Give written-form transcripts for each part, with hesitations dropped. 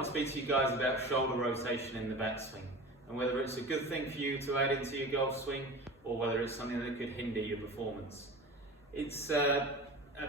want to speak to you guys about shoulder rotation in the backswing and whether it's a good thing for you to add into your golf swing or whether it's something that could hinder your performance. It's a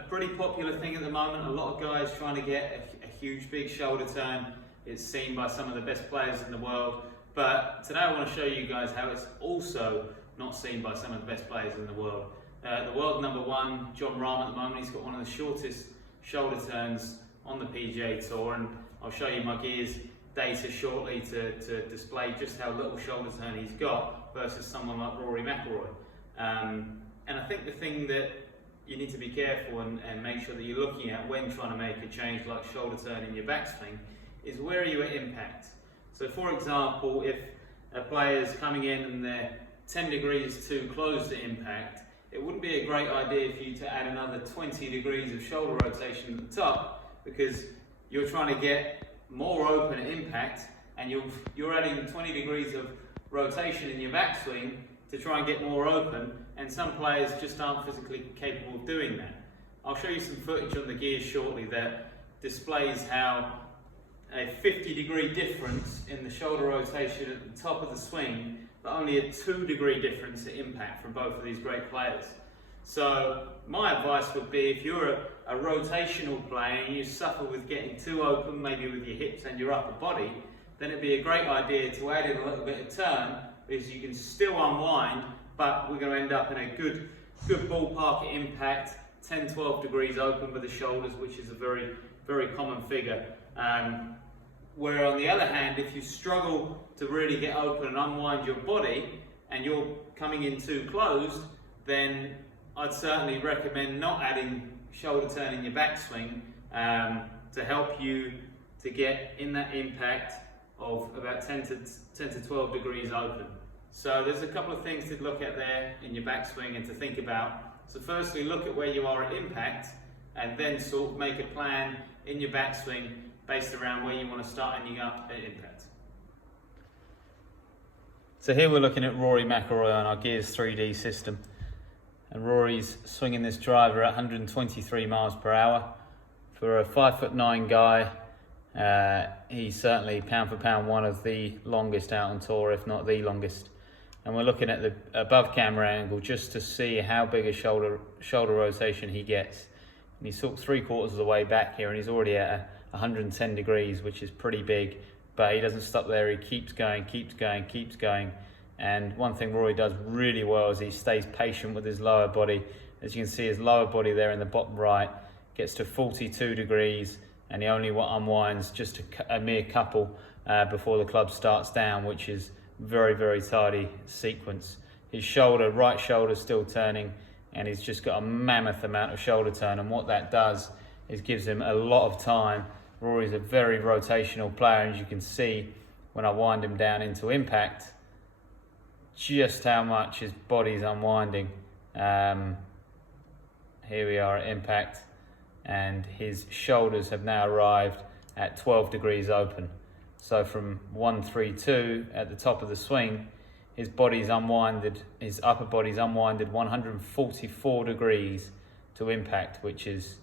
pretty popular thing at the moment. A lot of guys trying to get a huge big shoulder turn. It's seen by some of the best players in the world, but today I want to show you guys how it's also not seen by some of the best players in the world. The world number one, Jon Rahm, at the moment, he's got one of the shortest shoulder turns on the PGA Tour, and I'll show you my gears data shortly to display just how little shoulder turn he's got versus someone like Rory McIlroy. And I think the thing that you need to be careful and make sure that you're looking at when trying to make a change like shoulder turn in your backswing is where are you at impact. So for example, if a player's coming in and they're 10 degrees too close to impact, it wouldn't be a great idea for you to add another 20 degrees of shoulder rotation at the top, because you're trying to get more open at impact and you're adding 20 degrees of rotation in your backswing to try and get more open, and some players just aren't physically capable of doing that. I'll show you some footage on the gears shortly that displays how a 50-degree difference in the shoulder rotation at the top of the swing, but only a 2-degree difference at impact from both of these great players. So my advice would be, if you're a rotational player and you suffer with getting too open, maybe with your hips and your upper body, then it'd be a great idea to add in a little bit of turn, because you can still unwind, but we're going to end up in a good ballpark at impact, 10-12 degrees open with the shoulders, which is a very, very common figure. Where on the other hand, if you struggle to really get open and unwind your body and you're coming in too closed, then I'd certainly recommend not adding shoulder turn in your backswing to help you to get in that impact of about 10 to 12 degrees open. So there's a couple of things to look at there in your backswing and to think about. So firstly, look at where you are at impact and then sort of make a plan in your backswing based around where you want to start ending up at impact. So here we're looking at Rory McIlroy on our Gears 3D system. And Rory's swinging this driver at 123 miles per hour. For a 5'9" guy, he's certainly pound for pound one of the longest out on tour, if not the longest. And we're looking at the above camera angle just to see how big a shoulder rotation he gets. And he's sort of 3/4 of the way back here, and he's already at 110 degrees, which is pretty big. But he doesn't stop there, he keeps going, keeps going, keeps going. And one thing Rory does really well is he stays patient with his lower body. As you can see, his lower body there in the bottom right gets to 42 degrees, and he only unwinds just a mere couple before the club starts down, which is very, very tidy sequence. His right shoulder still turning, and he's just got a mammoth amount of shoulder turn, and what that does is gives him a lot of time. Rory's a very rotational player, and as you can see when I wind him down into impact, just how much his body's unwinding. Here we are at impact, and his shoulders have now arrived at 12 degrees open. So from 132 at the top of the swing, his upper body's unwinded 144 degrees to impact, which is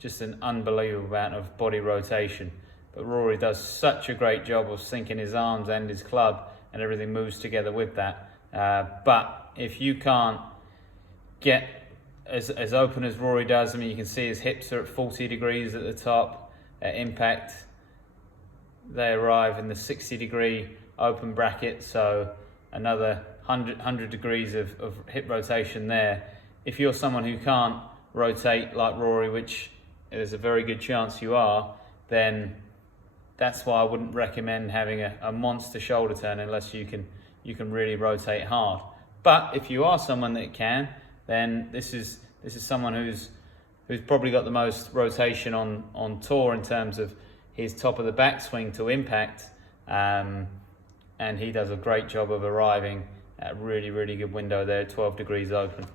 just an unbelievable amount of body rotation. But Rory does such a great job of syncing his arms and his club, and everything moves together with that. But if you can't get as open as Rory does, I mean, you can see his hips are at 40 degrees at the top. At impact, they arrive in the 60-degree open bracket, so another 100 degrees of hip rotation there. If you're someone who can't rotate like Rory, which there's a very good chance you are, then that's why I wouldn't recommend having a monster shoulder turn unless you can really rotate hard. But if you are someone that can, then this is someone who's probably got the most rotation on tour in terms of his top of the backswing to impact, and he does a great job of arriving at a really, really good window there, 12 degrees open.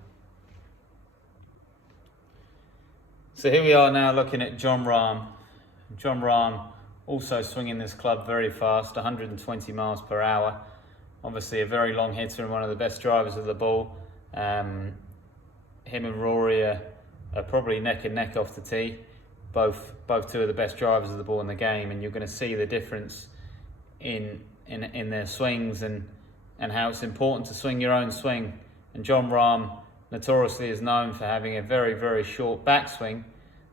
So here we are now looking at Jon Rahm. Jon Rahm also swinging this club very fast, 120 miles per hour. Obviously a very long hitter and one of the best drivers of the ball. Him and Rory are probably neck and neck off the tee. both two of the best drivers of the ball in the game, and you're going to see the difference in their swings and how it's important to swing your own swing. And Jon Rahm notoriously is known for having a very, very short backswing.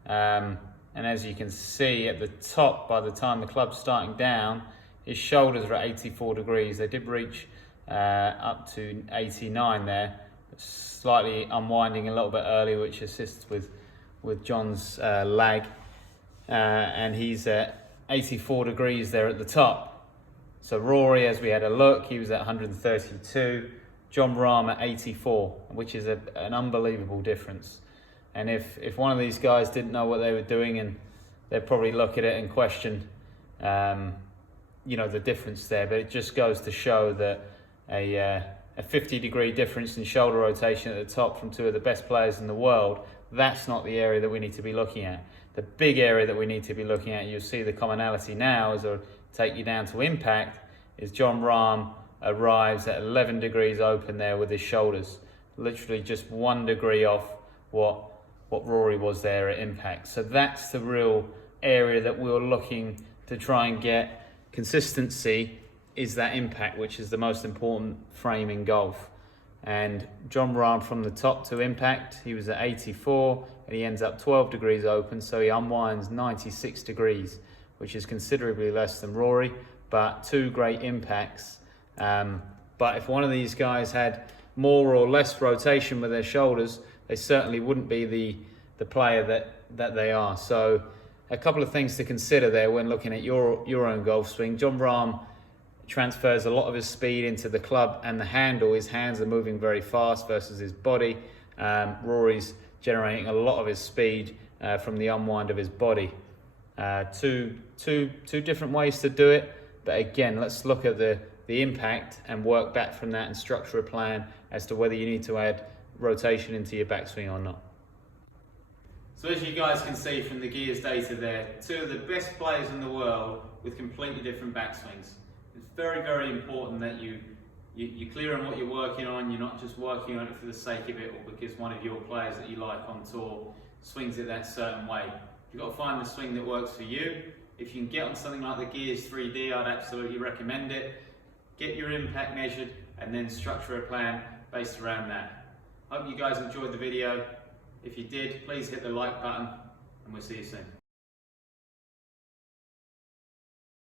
And as you can see at the top, by the time the club's starting down, his shoulders are at 84 degrees. They did reach up to 89 there, slightly unwinding a little bit early, which assists with John's lag. And he's at 84 degrees there at the top. So Rory, as we had a look, he was at 132. Jon Rahm at 84, which is an unbelievable difference. And if one of these guys didn't know what they were doing, and they'd probably look at it and question, the difference there. But it just goes to show that a 50-degree difference in shoulder rotation at the top from two of the best players in the world, that's not the area that we need to be looking at. The big area that we need to be looking at, you'll see the commonality now, as I'll take you down to impact, is Jon Rahm arrives at 11 degrees open there with his shoulders, literally just 1 degree off what Rory was there at impact. So that's the real area that we're looking to try and get consistency, is that impact, which is the most important frame in golf. And Jon Rahm from the top to impact, he was at 84 and he ends up 12 degrees open, so he unwinds 96 degrees, which is considerably less than Rory, but two great impacts. But if one of these guys had more or less rotation with their shoulders, they certainly wouldn't be the player that they are. So a couple of things to consider there when looking at your own golf swing. Jon Rahm transfers a lot of his speed into the club and the handle. His hands are moving very fast versus his body. Rory's generating a lot of his speed from the unwind of his body. Two different ways to do it, but again, let's look at the impact and work back from that and structure a plan as to whether you need to add rotation into your backswing or not. So as you guys can see from the gears data there, two of the best players in the world with completely different backswings. It's very, very important that you're clear on what you're working on. You're not just working on it for the sake of it, or because one of your players that you like on tour swings it that certain way. You've got to find the swing that works for you. If you can get on something like the Gears 3D, I'd absolutely recommend it. Get your impact measured and then structure a plan based around that. Hope you guys enjoyed the video. If you did, please hit the like button and we'll see you soon.